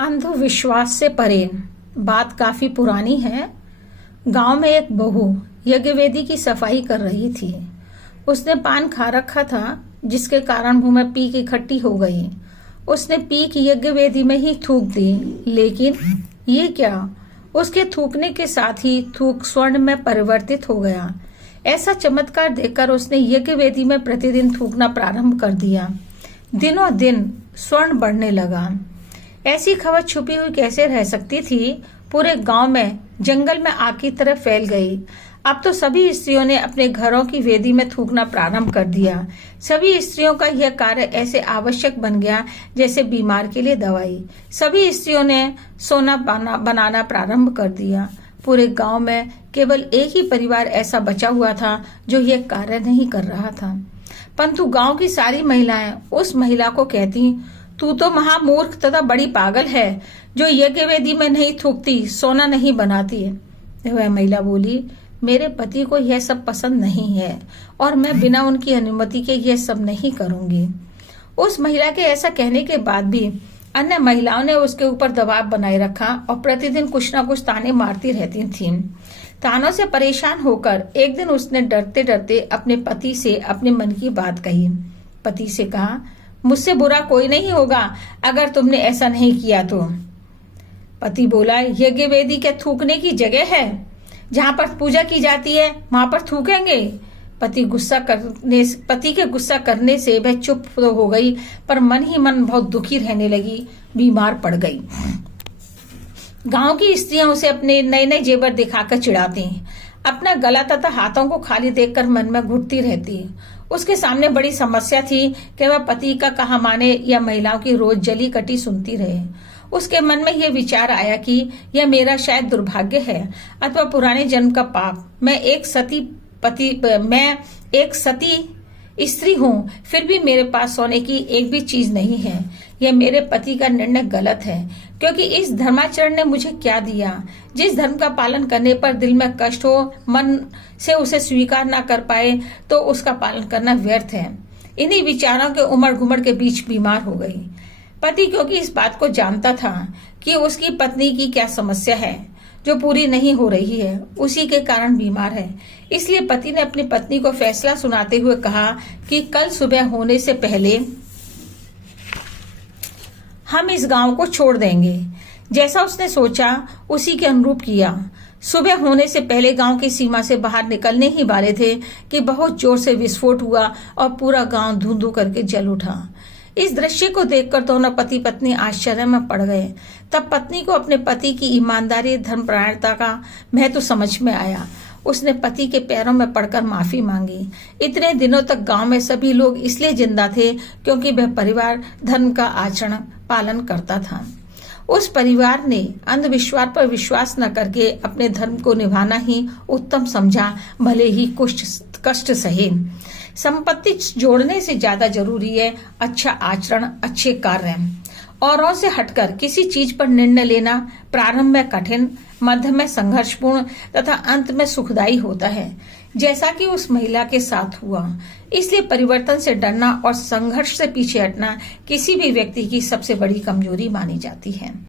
अंधविश्वास से परे बात काफी पुरानी है। गांव में एक बहू यज्ञवेदी की सफाई कर रही थी। उसने पान खा रखा था, जिसके कारण मुंह में पीक इकट्ठी हो गई। उसने पीक यज्ञवेदी में ही थूक दी, लेकिन ये क्या, उसके थूकने के साथ ही थूक स्वर्ण में परिवर्तित हो गया। ऐसा चमत्कार देखकर उसने यज्ञवेदी में प्रतिदिन थूकना प्रारंभ कर दिया। दिनों दिन स्वर्ण बढ़ने लगा। ऐसी खबर छुपी हुई कैसे रह सकती थी? पूरे गांव में जंगल में आग की तरह फैल गई। अब तो सभी स्त्रियों ने अपने घरों की वेदी में थूकना प्रारंभ कर दिया। सभी स्त्रियों का यह कार्य ऐसे आवश्यक बन गया जैसे बीमार के लिए दवाई। सभी स्त्रियों ने सोना बनाना प्रारंभ कर दिया। पूरे गांव में केवल एक ही परिवार ऐसा बचा हुआ था जो यह कार्य नहीं कर रहा था। परंतु गांव की सारी महिलाएं उस महिला को कहती, तू तो महामूर्ख तथा बड़ी पागल है, जो यज्ञवेदी में नहीं थूकती, सोना नहीं बनाती है। वह महिला बोली, मेरे पति को यह सब पसंद नहीं है और मैं बिना उनकी अनुमति के यह सब नहीं करूंगी। उस महिला के ऐसा कहने के बाद भी अन्य महिलाओं ने उसके ऊपर दबाव बनाए रखा और प्रतिदिन कुछ न कुछ ताने मारती रहती थीं। तानों से परेशान होकर एक दिन उसने डरते डरते अपने पति से अपने मन की बात कही। पति से कहा, मुझसे बुरा कोई नहीं होगा अगर तुमने ऐसा नहीं किया तो। पति बोला, यज्ञवेदी क्या थूकने की जगह है? जहां पर पूजा की जाती है वहां पर थूकेंगे? पति के गुस्सा करने से वह चुप तो हो गई, पर मन ही मन बहुत दुखी रहने लगी, बीमार पड़ गई। गांव की स्त्रियां उसे अपने नए नए जेवर दिखाकर चिढ़ाती, अपना गला तथा हाथों को खाली देखकर मन में घुटती रहती। उसके सामने बड़ी समस्या थी कि वह पति का कहा माने या महिलाओं की रोज जली कटी सुनती रहे। उसके मन में यह विचार आया कि यह मेरा शायद दुर्भाग्य है अथवा पुराने जन्म का पाप। मैं एक सती स्त्री हूँ, फिर भी मेरे पास सोने की एक भी चीज नहीं है। यह मेरे पति का निर्णय गलत है, क्योंकि इस धर्माचरण ने मुझे क्या दिया? जिस धर्म का पालन करने पर दिल में कष्ट हो, मन से उसे स्वीकार ना कर पाए, तो उसका पालन करना व्यर्थ है। इन्हीं विचारों के उमड़ घुमड़ के बीच बीमार हो गई। पति क्योंकि इस बात को जानता था कि उसकी पत्नी की क्या समस्या है जो पूरी नहीं हो रही है, उसी के कारण बीमार है, इसलिए पति ने अपनी पत्नी को फैसला सुनाते हुए कहा कि कल सुबह होने से पहले हम इस गांव को छोड़ देंगे। जैसा उसने सोचा उसी के अनुरूप किया। सुबह होने से पहले गांव की सीमा से बाहर निकलने ही वाले थे कि बहुत जोर से विस्फोट हुआ और पूरा गांव धुंधु करके जल उठा। इस दृश्य को देखकर दोनों पति पत्नी आश्चर्य में पड़ गए। तब पत्नी को अपने पति की ईमानदारी, धर्मपरायणता का महत्व समझ में आया। उसने पति के पैरों में पड़कर माफी मांगी। इतने दिनों तक गांव में सभी लोग इसलिए जिंदा थे क्योंकि वह परिवार धर्म का आचरण पालन करता था। उस परिवार ने अंधविश्वास पर विश्वास न करके अपने धर्म को निभाना ही उत्तम समझा, भले ही कष्ट सहे। संपत्ति जोड़ने से ज्यादा जरूरी है अच्छा आचरण, अच्छे कार्य। औरों से हटकर किसी चीज पर निर्णय लेना प्रारंभ में कठिन, मध्य में संघर्षपूर्ण तथा अंत में सुखदायी होता है, जैसा कि उस महिला के साथ हुआ। इसलिए परिवर्तन से डरना और संघर्ष से पीछे हटना किसी भी व्यक्ति की सबसे बड़ी कमजोरी मानी जाती है।